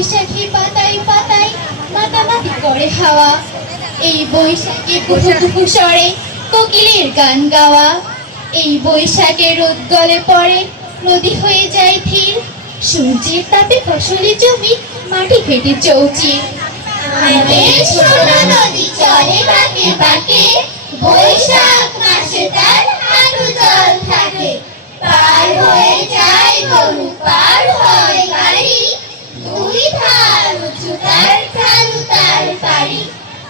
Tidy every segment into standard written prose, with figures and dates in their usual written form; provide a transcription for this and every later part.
বৈশাখী পাতায় পাতায় মাতামাতি করে হাওয়া, এই বৈশাখে কুহু কুহু স্বরে কোকিলের গান গাওয়া। এই বৈশাখে রোদ গলে পড়ে, নদী হয়ে যায় ধীর, সূর্যের তাপে ফসলি জমি মাটি ফেটে চৌচির। আমাদের সোনা নদী চলে বাঁকে বাঁকে, বৈশাখ মাসে তার হাঁটু জল থাকে। পার হয়ে যায় গরু, পার হয় গাড়ি, দুই ধার উঁচু তার ঢালু তার পাড়ি।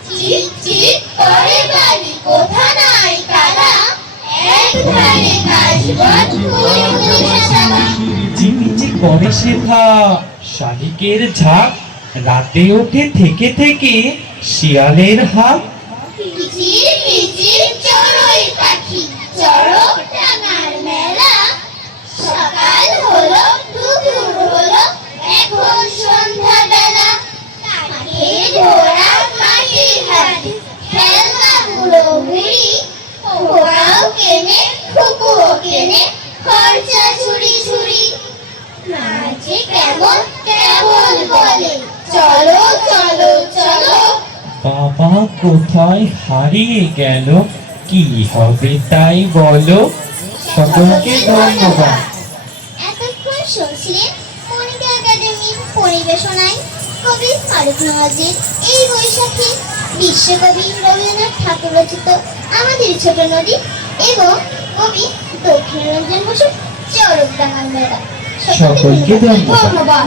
চিক চিক করে বালি, কোথা নাই কাদা, এক ধারে কাশবন ফুলে ফুলে সাদা। চিকচিক করে শেখা শালিকের ঝাঁক, রাতে ওঠে থেকে থেকে শিয়ালের হাঁক। কিচির মিচির চড়ুই পাখি, চড়ক ডাঙার মেলা। সকাল হলো, দুপুর হলো, এখন সন্ধ্যা বেলা। কাঠে ঘোড়া, মাটির হাতি, খেলনাগুলো ভিড়ি, খোকাও কেনে, খুকুও কেনে, খরচা ছুরি ছুরি। নাচে কেমন কেবল বলে, চলো চলো চলো। বাবা কোথায় হারিয়ে গেল, কি হবে তাই বলো। সকলকে ধন্যবাদ। এতক্ষণ শুনছিলেন মনিকা একাডেমির পরিবেশনায় কবি ফারুক নওয়াজের এই বৈশাখী, বিশ্বকবি রবীন্দ্রনাথ ঠাকুর রচিত আমাদের ছোট নদী এবং কবি দক্ষিণরঞ্জন বসুর চড়ক ডাঙার মেলা। সকলকে ধন্যবাদ। ধন্যবাদ।